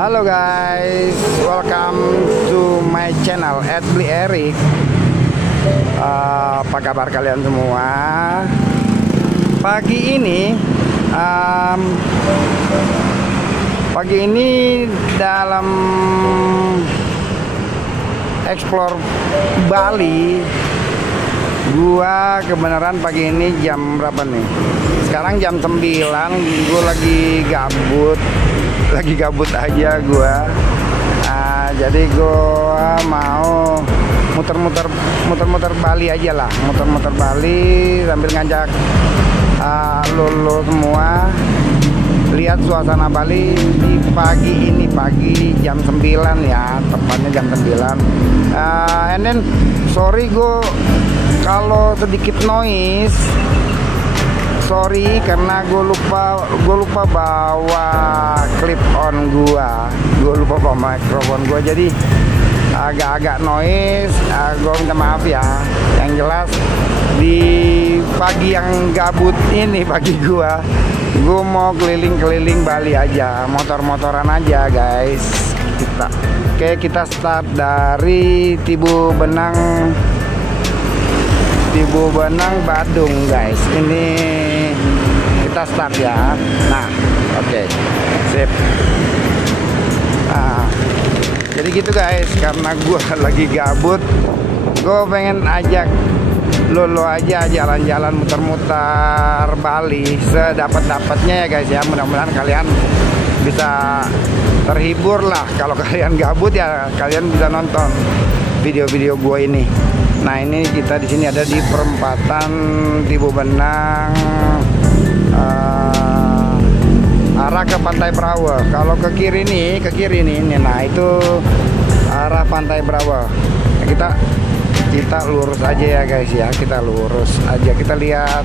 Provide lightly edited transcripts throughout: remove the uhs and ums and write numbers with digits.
Halo guys, welcome to my channel @blierik. Apa kabar kalian semua? Pagi ini dalam explore Bali, gua kebenaran pagi ini jam berapa nih? Sekarang jam 9, gua lagi gabut aja gua. Jadi gua mau muter-muter Bali aja lah, muter-muter Bali sambil ngajak lo semua lihat suasana Bali di pagi ini, pagi jam 9 ya, tepatnya jam 9. And then sorry gue kalau sedikit noise, sorry karena gue lupa bawa clip on gue lupa bawa mikrofon gue, jadi agak noise. Gue minta maaf ya. Yang jelas di pagi yang gabut ini, pagi gue mau keliling-keliling Bali aja, motor-motoran aja guys. Kita start dari Tibu Benang Badung guys. Ini kita start ya. Nah, oke. Sip. Jadi gitu guys, karena gue lagi gabut, gue pengen ajak lo aja jalan-jalan muter-muter Bali sedapat-dapatnya ya guys ya. Mudah-mudahan kalian bisa terhibur lah. Kalau kalian gabut ya kalian bisa nonton video-video gue ini. Nah, ini kita di sini ada di perempatan Tibu Benang, arah ke Pantai Brawa. Kalau ke kiri nih, nah itu arah Pantai Brawa. Kita lurus aja ya guys ya, kita lurus aja, kita lihat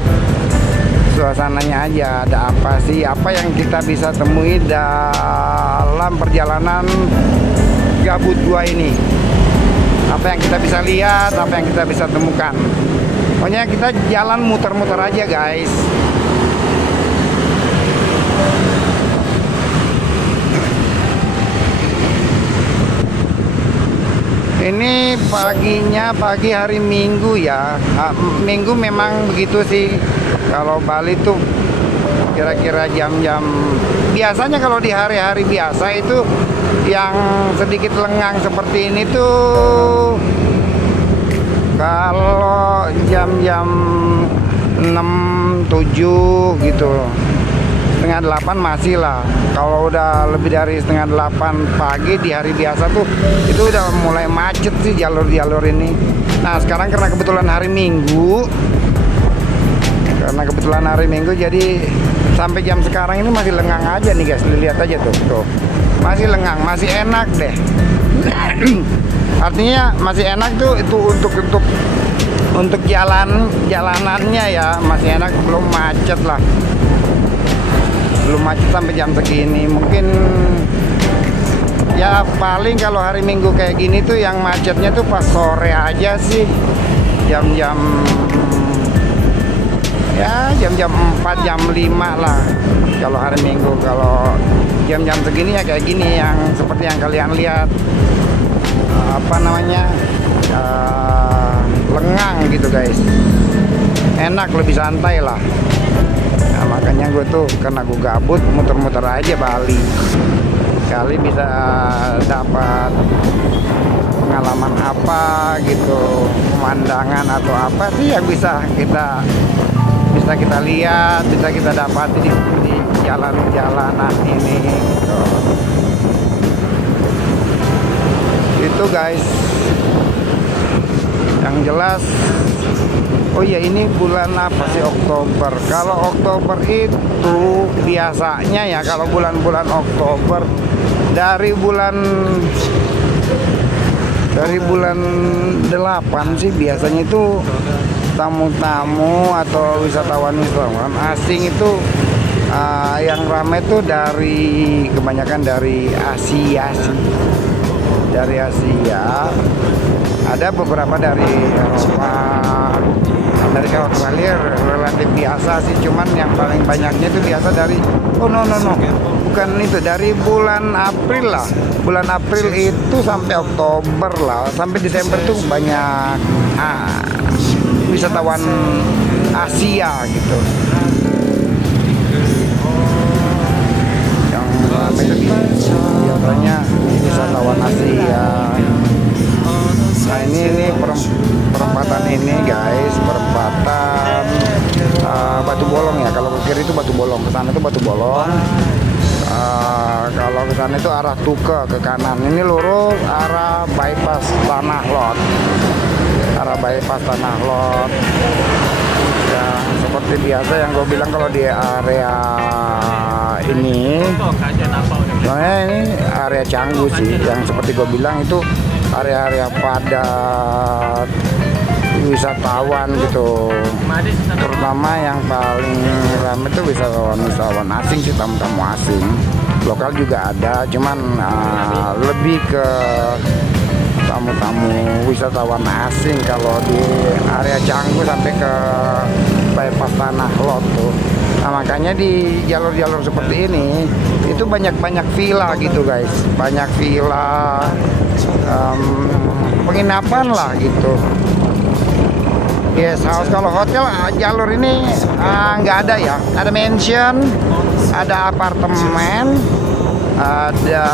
suasananya aja, ada apa sih, apa yang kita bisa temui dalam perjalanan gabut gua ini, apa yang kita bisa lihat, apa yang kita bisa temukan. Pokoknya kita jalan muter-muter aja guys. Ini pagi hari Minggu ya. Minggu memang begitu sih. Kalau Bali tuh kira-kira jam-jam biasanya, kalau di hari-hari biasa itu yang sedikit lengang seperti ini tuh kalau jam-jam 6, 7 gitu. Setengah 8 masih lah. Kalau udah lebih dari setengah 8 pagi di hari biasa tuh itu udah mulai macet sih jalur-jalur ini. Nah, sekarang karena kebetulan hari Minggu, jadi sampai jam sekarang ini masih lengang aja nih guys. Lihat aja tuh. Masih lengang, masih enak deh. Artinya masih enak tuh itu untuk jalanannya ya, masih enak, belum macet lah. Belum macet sampai jam segini. Mungkin ya paling kalau hari Minggu kayak gini tuh yang macetnya tuh pas sore aja sih, jam-jam 4, jam 5 lah kalau hari Minggu. Kalau jam-jam segini ya kayak gini, yang seperti yang kalian lihat, lengang gitu guys, enak, lebih santai lah. Nah, makanya gue tuh karena gue gabut muter-muter aja Bali, kali bisa dapat pengalaman apa gitu, pemandangan atau apa sih yang bisa kita lihat, bisa kita dapati di jalan-jalanan ini gitu. Itu guys. Yang jelas, oh iya, ini bulan apa sih? Oktober. Kalau Oktober itu biasanya ya, kalau bulan-bulan Oktober dari bulan 8 sih biasanya itu tamu-tamu atau wisatawan asing itu yang ramai tuh kebanyakan dari Asia sih. Dari Asia, ada beberapa dari Eropa, dari Australia relatif biasa sih, cuman yang paling banyaknya itu biasa dari bukan itu, dari bulan April lah. Bulan April itu sampai Oktober lah, sampai Desember tuh banyak wisatawan Asia gitu. Yang ramai itu biasanya wisatawan Asia. Nah ini perempatan ini guys, perempatan Batu Bolong ya. Kalau ke kiri itu Batu Bolong, ke sana itu Batu Bolong. Kalau ke sana itu arah Tuke, ke kanan. Ini lurus arah bypass Tanah Lot. Arah bypass Tanah Lot. Ya, seperti biasa yang gue bilang kalau di area ini, soalnya ini area Canggu sih, yang seperti gue bilang itu area-area padat wisatawan gitu. Terutama yang paling ramai itu wisatawan asing sih, tamu-tamu asing. Lokal juga ada, cuman lebih ke tamu-tamu wisatawan asing kalau di area Canggu sampai ke bypass Tanah Lot tuh. Nah, makanya di jalur-jalur seperti ini itu banyak villa gitu guys, banyak villa, penginapan lah gitu. Yes, house. Kalau hotel jalur ini nggak ada ya. Ada mansion, ada apartemen, ada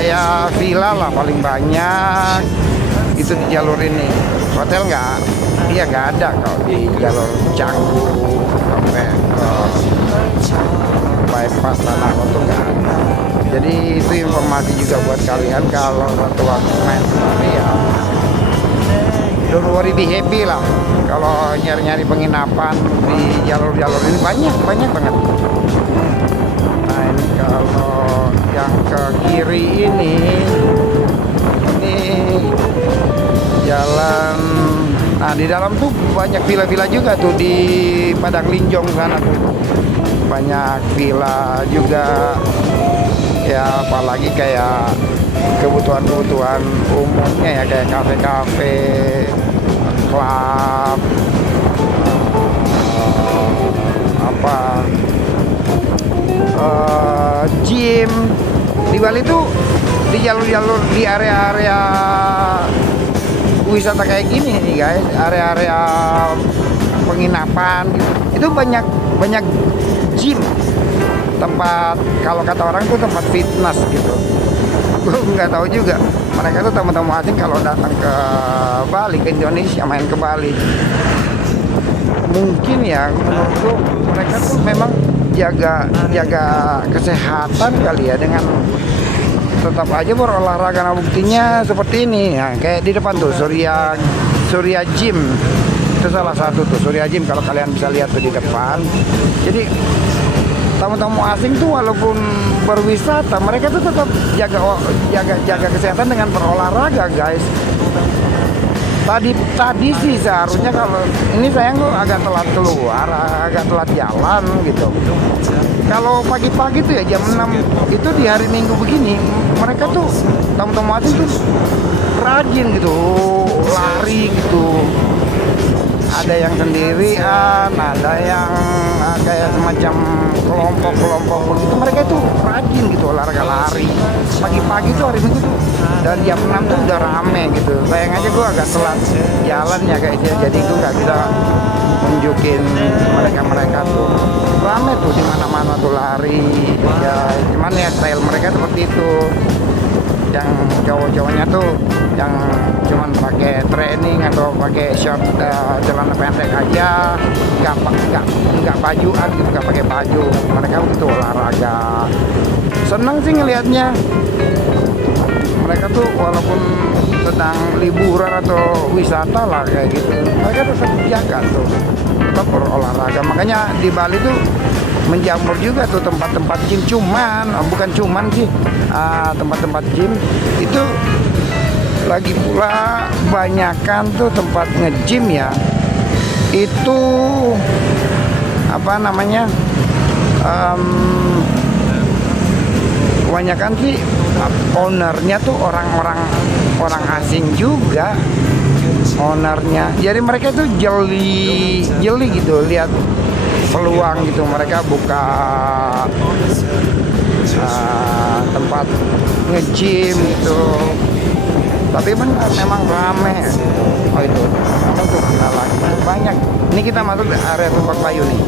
ya villa lah paling banyak. Itu di jalur ini. Hotel nggak ada kalau di jalur Canggu sampai bypass Tanah Lot tuh nggak ada. Jadi itu informasi juga buat kalian kalau suatu waktu main ya. Don't worry, be happy lah. Kalau nyari-nyari penginapan di jalur-jalur ini banyak banget. Nah ini kalau yang ke kiri ini jalan. Nah di dalam tuh banyak villa-villa juga tuh di Padang Linjong sana tuh. Banyak villa juga. Ya apalagi kayak kebutuhan umumnya ya, kayak kafe-kafe, klub, gym. Di Bali tuh di jalur-jalur, di area-area wisata kayak gini nih guys, area-area penginapan itu banyak gym, tempat, kalau kata orang tuh tempat fitness gitu. Gue nggak tahu juga, mereka tuh tamu-tamu asing kalau datang ke Bali, ke Indonesia, main ke Bali, mungkin ya menurutku mereka tuh memang jaga kesehatan kali ya, dengan tetap aja berolahraga. Nah buktinya seperti ini ya, kayak di depan tuh Surya Gym, itu salah satu tuh Surya Gym, kalau kalian bisa lihat tuh di depan. Jadi tamu-tamu asing tuh walaupun berwisata, mereka tuh tetap jaga kesehatan dengan berolahraga guys. Tadi sih seharusnya, kalau ini sayang tuh agak telat keluar, agak telat jalan gitu. Kalau pagi-pagi tuh ya jam 6 itu di hari Minggu begini, mereka tuh tamu-tamu asing tuh rajin gitu, lari gitu. Ada yang sendirian, ada yang kayak semacam kelompok-kelompok begitu. Mereka itu rajin gitu olahraga lari. Pagi-pagi tuh hari Minggu tuh dari jam 6 tuh udah rame gitu. Sayang aja gue agak telat jalan ya kayaknya, jadi gue nggak bisa tunjukin mereka tuh rame tuh di mana-mana tuh lari. Ya cuman ya style mereka seperti itu. Yang cowok-cowoknya tuh yang cuman pakai training atau pakai short, celana pendek aja, nggak bajuan gitu, nggak pakai baju. Mereka itu olahraga. Seneng sih ngelihatnya. Mereka tuh walaupun sedang liburan atau wisata lah kayak gitu, mereka tetap jaga tuh, tetap berolahraga. Makanya di Bali tuh menjamur juga tuh tempat-tempat gym. Bukan cuman sih, tempat-tempat gym itu lagi pula banyakan tuh tempat nge-gym ya, itu apa namanya, kebanyakan sih ownernya tuh orang asing juga ownernya. Jadi mereka tuh jeli gitu, lihat peluang gitu, mereka buka tempat nge-gym gitu. Tapi benar memang rame. Oh itu, memang tuh lagi banyak. Ini kita masuk ke area Tumpak Bayu nih,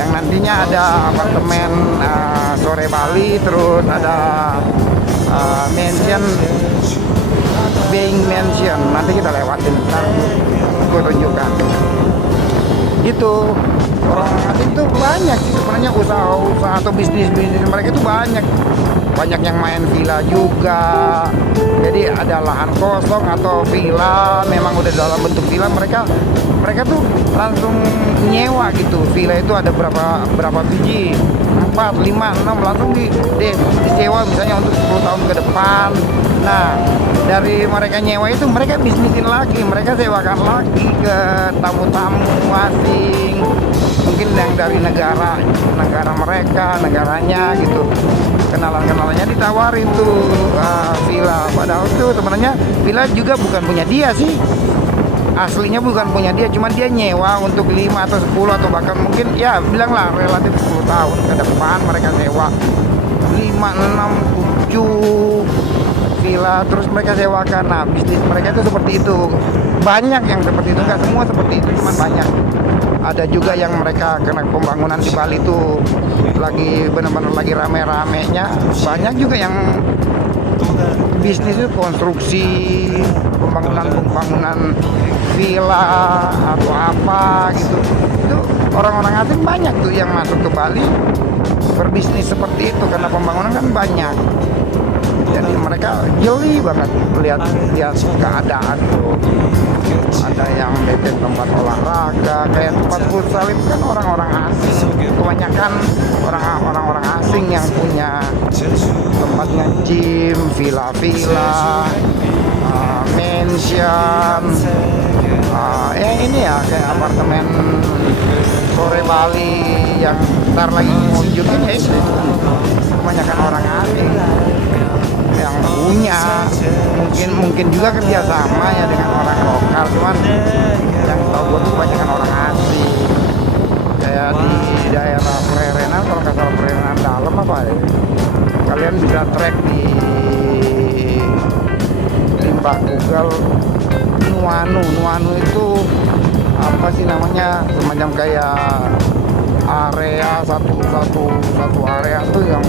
yang nantinya ada apartemen sore Bali, terus ada mansion, Being Mansion. Nanti kita lewatin, ntar gue tunjukkan. Gitu. Orang asing tuh banyak sih sebenarnya, usaha atau bisnis mereka itu banyak yang main villa juga. Jadi ada lahan kosong atau villa memang udah dalam bentuk villa, mereka tuh langsung nyewa gitu. Villa itu ada berapa biji, 4, 5, 6 langsung disewa misalnya untuk 10 tahun ke depan. Nah, dari mereka nyewa itu mereka bisnisin lagi, mereka sewakan lagi ke tamu-tamu asing, mungkin yang dari negara mereka, negaranya gitu. Kenalannya ditawarin tuh villa, padahal tuh sebenarnya villa juga bukan punya dia sih, aslinya bukan punya dia, cuman dia nyewa untuk 5 atau 10 atau bahkan mungkin ya bilanglah relatif 10 tahun ke depan mereka sewa 5, 6, 7 villa terus mereka sewakan. Nah, bisnis mereka itu seperti itu. Banyak yang seperti itu, nggak semua seperti itu, cuman banyak. Ada juga yang mereka kena pembangunan di Bali itu lagi benar-benar lagi rame-ramenya. Banyak juga yang bisnis itu konstruksi, pembangunan villa atau apa gitu. Itu orang-orang asing banyak tuh yang masuk ke Bali berbisnis seperti itu karena pembangunan kan banyak. Jadi mereka jeli banget lihat keadaan tuh. Ada yang bikin tempat olahraga, kayak tempat futsal itu kan orang-orang asing. Kebanyakan orang-orang asing yang punya tempat nge-gym, villa, mansion, ini ya kayak apartemen sore Bali yang ntar lagi ngunjungin ya itu. Kebanyakan orang asing yang punya, mungkin juga kerjasama ya dengan orang lokal, cuman yang tahu gue tuh banyak orang asing. Kayak di daerah Prerenan, kalau nggak salah Prerenan dalam apa ya, kalian bisa track di Mbak Google Nuanu itu apa sih namanya, semacam kayak area satu area tuh yang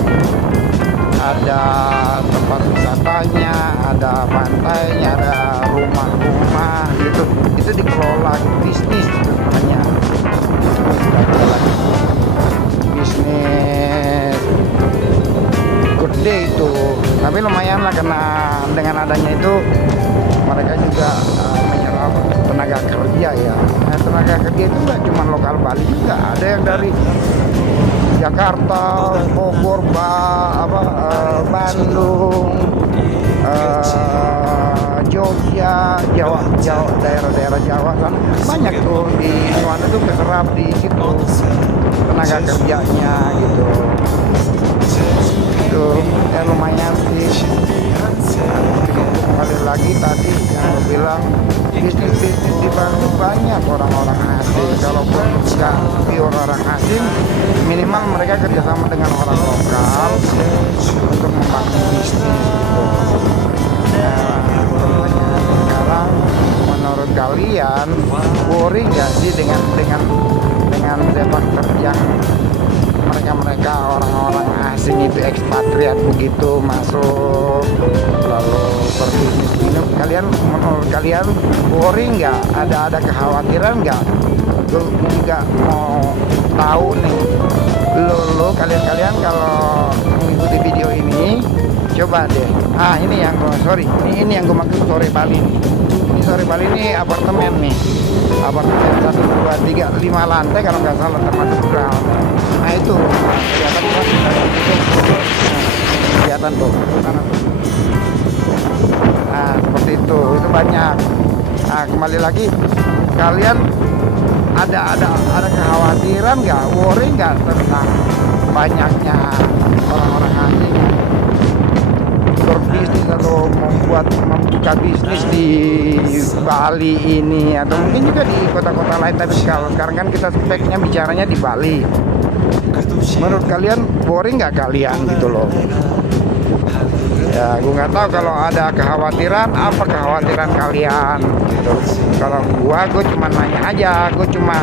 ada tempat wisatanya, ada pantainya, ada rumah-rumah gitu. Itu dikelola bisnis namanya. Bisnis gede itu. Tapi lumayan lah karena dengan adanya itu mereka juga menyerap tenaga kerja ya. Nah, tenaga kerja itu nggak cuma lokal Bali juga, ada yang dari Jakarta, Bogor, Bandung, Jogja, Jawa, daerah-daerah Jawa kan banyak tuh di Nuanu tuh keserap di situ tenaga kerjanya gitu. Itu ya lumayan sih. Kembali lagi tadi yang lo bilang bisnis di Bali banyak orang-orang asing. Kalaupun nggak pure orang asing, minimal mereka kerjasama dengan orang lokal untuk membangun bisnis gitu. Nah, sekarang menurut kalian boring nggak sih dengan sepak terjang mereka orang-orang asing itu, ekspatriat begitu masuk lalu berbisnis ini? Menurut kalian boring nggak? Ada kekhawatiran nggak? Gue juga mau tahu nih, lo kalian kalau mengikuti video ini coba deh. Ini yang gue maksud sore Bali nih. Ini sore Bali ini apartemen nih, apartemen 1, 2, 3, 5 lantai kalau nggak salah termasuk ground. Nah itu kelihatan tuh sana tuh. Nah seperti itu banyak. Nah kembali lagi, kalian ada kekhawatiran nggak, worry nggak tentang banyaknya orang-orang asing berbisnis atau membuka bisnis di Bali ini, atau mungkin juga di kota-kota lain, tapi sekarang kan kita speknya bicaranya di Bali. Menurut kalian boring nggak kalian gitu loh? Ya, gue nggak tahu kalau ada kekhawatiran, apa kekhawatiran kalian gitu. Kalau gue cuma nanya aja, gue cuma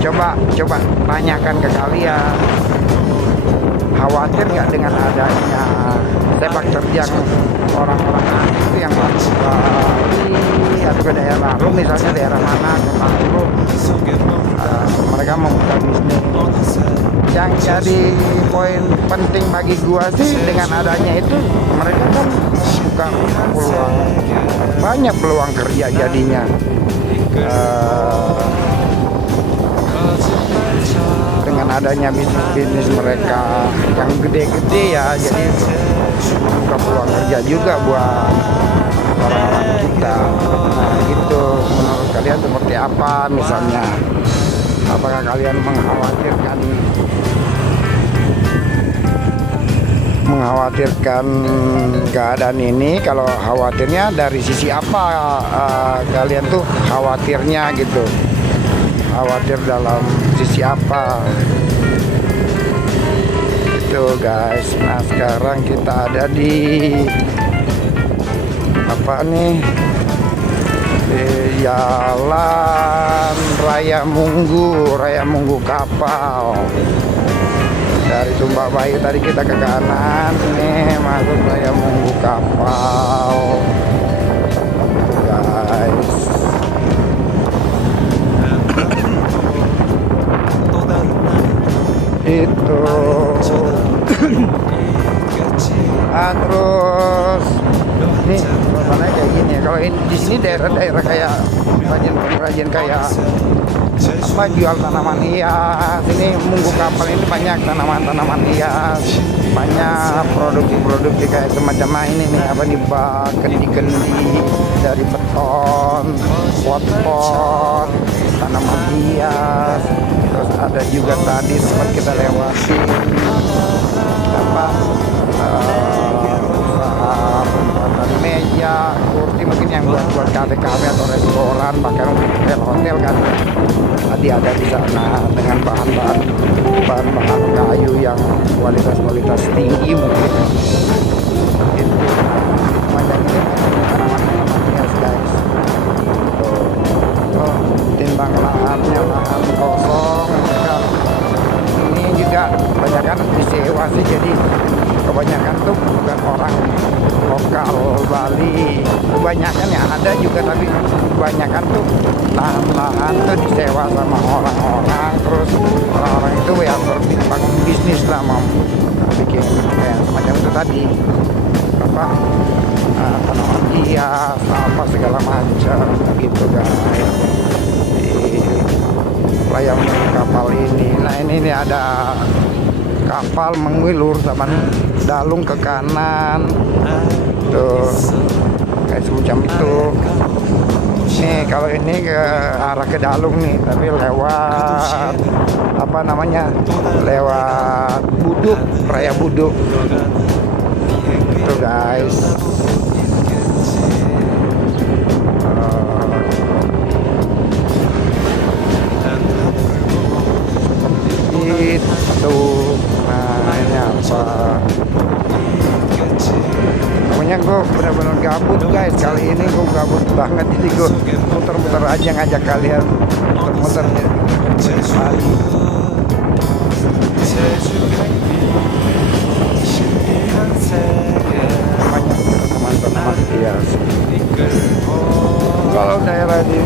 coba tanyakan ke kalian, khawatir nggak dengan adanya sepak terjang orang-orang itu yang masuk ke Bali atau ke daerah lu, misalnya daerah mana ke lu, mereka membuka bisnis. Yang jadi poin penting bagi gua sih dengan adanya itu, mereka kan membuka peluang, banyak peluang kerja jadinya. Dengan adanya bisnis mereka yang gede-gede ya, jadi membuka peluang kerja juga buat orang-orang kita. Nah gitu, menurut kalian seperti apa misalnya? Apakah kalian mengkhawatirkan keadaan ini? Kalau khawatirnya dari sisi apa kalian tuh khawatirnya gitu? Khawatir dalam sisi apa? Itu guys. Nah sekarang kita ada di apa nih? Di Jalan Raya Munggu Kapal. Dari Sumba Bayu tadi kita ke kanan nih, masuk Raya Munggu Kapal guys. Itu terus ini suasananya kayak gini ya. Kalau di sini daerah-daerah kayak pengrajin kayak apa, jual tanaman hias. Ini Munggu Kapal ini banyak tanaman hias, banyak produksi kayak semacam ini nih, apa nih, bak, kendi-kendi dari beton, pot-pot, tanaman hias. Terus ada juga tadi sempat kita lewati apa, usaha pembuatan meja, kursi, mungkin yang buat kafe-kafe atau restoran, bahkan hotel kan. Tadi ada di sana dengan bahan-bahan kayu yang kualitas tinggi mungkin. Itu macam ini tanaman hias guys. Tuh, timbang lahannya lahan kosong. Ini juga kebanyakan disewa sih, jadi kebanyakan tuh bukan orang lokal Bali. Kebanyakan ya ada juga, tapi kebanyakan tuh lahan-lahan tuh disewa sama orang-orang. Terus orang-orang itu ya berbangun bisnis lah, mau bikin kayak semacam itu tadi, apa, tanaman hias, apa segala macam gitu guys. Layang kapal ini. Nah ini ada kapal mengwilur sama dalung ke kanan tuh, kayak semacam itu. Nih kalau ini ke arah ke dalung nih, tapi lewat apa namanya, lewat Buduk, Raya Buduk itu guys. Itu nah ini apa, pokoknya gue bener-bener gabut guys. Kali ini gue gabut banget, jadi gue muter-muter aja ngajak kalian muter-muter Bali. Banyak teman-teman hias. Kalau daerah di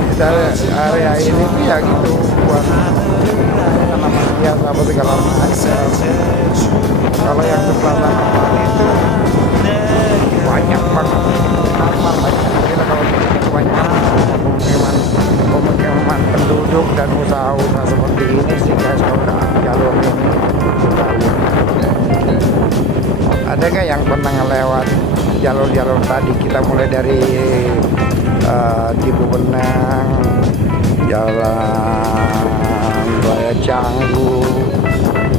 area ini tuh ya gitu, buat tanaman hias apa segala macam. Kalau yang sebelah sana itu banyak banget kamar, banyak. Kita kalau kebanyakan pemukiman penduduk dan usaha-usaha seperti ini sih guys. Kalau jalur ini ada nggak yang pernah ngelewat jalur-jalur tadi? Kita mulai dari Cibu Benang, Jalan Raya Canggu,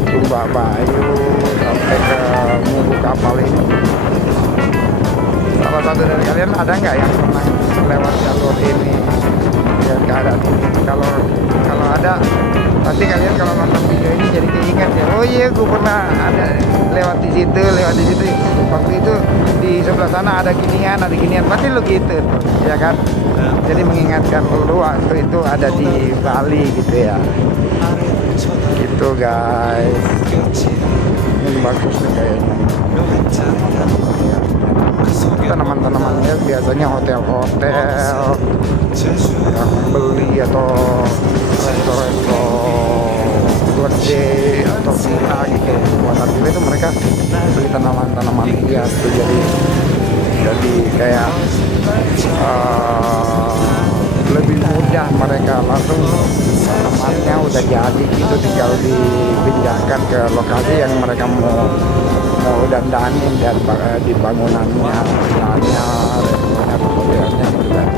Sumba Bayu, sampai ke Munggu Kapal ini. Salah satu dari kalian ada nggak yang pernah lewat jalur ini, lihat keadaan ini? Kalau ada, pasti kalian kalau nonton video ini jadi keinget ya, oh iya, gue pernah ada lewat di situ. Waktu itu di sebelah sana ada ginian. Pasti lu gitu, ya kan? Jadi mengingatkan lu waktu itu ada di Bali gitu ya. Gitu guys. Ini bagus tuh kayaknya. Tanaman-tanamannya biasanya hotel-hotel yang beli atau resto-resto gede atau villa gitu. Buatan villa itu mereka beli tanaman-tanaman hias tuh, jadi kayak lebih mudah, mereka langsung tanamannya udah jadi gitu, tinggal dipindahkan ke lokasi yang mereka mau dandanin dan di bangunannya, vilanya, restonya, hotelnya gitu kan.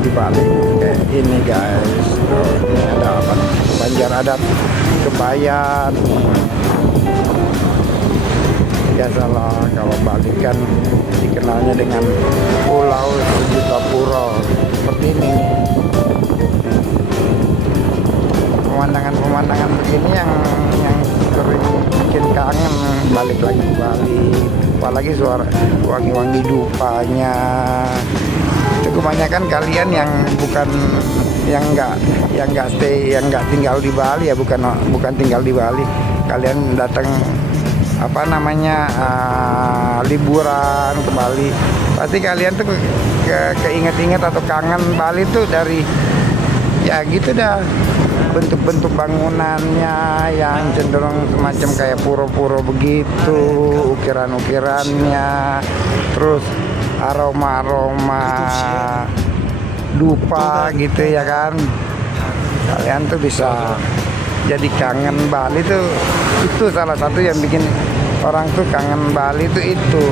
Di Bali kayak ini guys. Tuh, ini ada apa? Banjar adat Kebayan. Biasalah kalau Bali kan dikenalnya dengan Pulau Sejuta Pura seperti ini. Pemandangan begini yang sering bikin kangen balik lagi ke Bali. Apalagi suara wangi-wangi dupanya. Itu kebanyakan kalian yang nggak tinggal di Bali ya, bukan tinggal di Bali. Kalian datang liburan ke Bali, pasti kalian tuh keinget-inget atau kangen Bali tuh dari ya gitu dah, bentuk-bentuk bangunannya yang cenderung semacam kayak pura-pura begitu, ukiran-ukirannya, terus aroma-aroma dupa gitu ya kan. Kalian tuh bisa jadi kangen Bali tuh. Itu salah satu yang bikin orang tuh kangen Bali tuh itu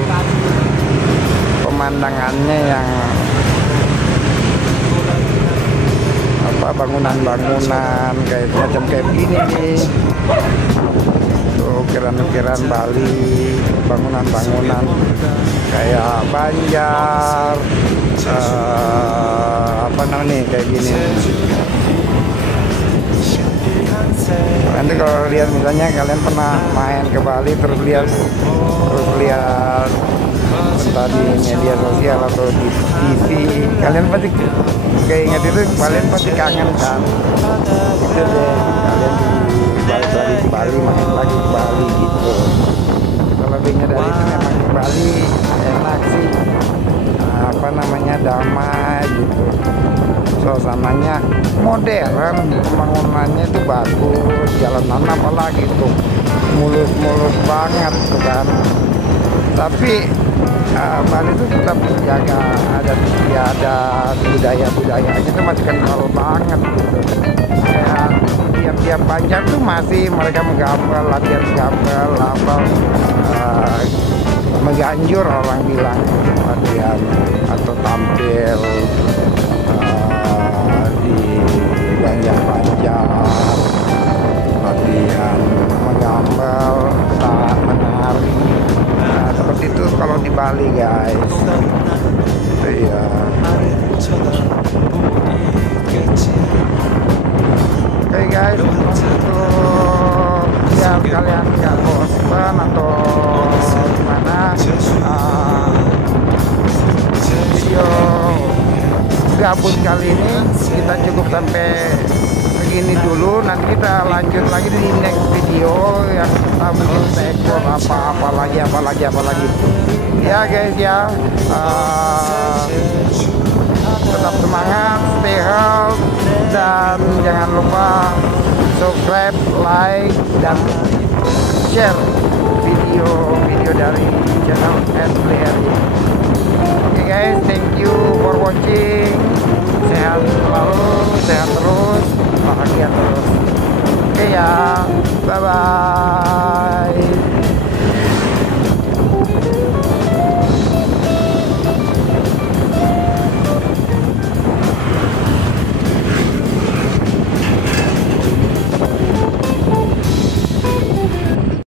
pemandangannya yang bangunan-bangunan kayak macam kayak begini nih. Tuh ukiran-ukiran Bali, bangunan-bangunan kayak Banjar, kayak gini. Nanti kalau lihat misalnya kalian pernah main ke Bali terus lihat entah di media sosial atau di TV, kalian pasti keinget itu, kalian pasti kangen kan. Itu deh, kalian balik lagi ke Bali, main lagi ke Bali gitu. Lebihnya dari itu memang Bali enak sih, damai gitu. Suasananya modern, bangunannya itu bagus, jalanan apalagi tuh mulus-mulus banget tuh kan. Tapi Bali itu tetap menjaga adat istiadat, budayanya itu masih kental banget gitu. Kayak tiap Banjar tuh masih mereka menggambel, latihan gambel, mengganjur orang bilang latihan atau tampil di Banjar, latihan menggambel, saat menari. Seperti itu kalau di Bali guys. Iya. Oke guys, untuk biar kalian nggak bosan atau gimana, video gabut kali ini kita cukup sampai segini dulu. Nanti kita lanjut lagi di next video yang kita bikin seekor apa lagi ya guys ya. Tetap semangat, stay healthy, dan jangan lupa subscribe, like, dan share video dari channel Player. Oke guys, thank you for watching.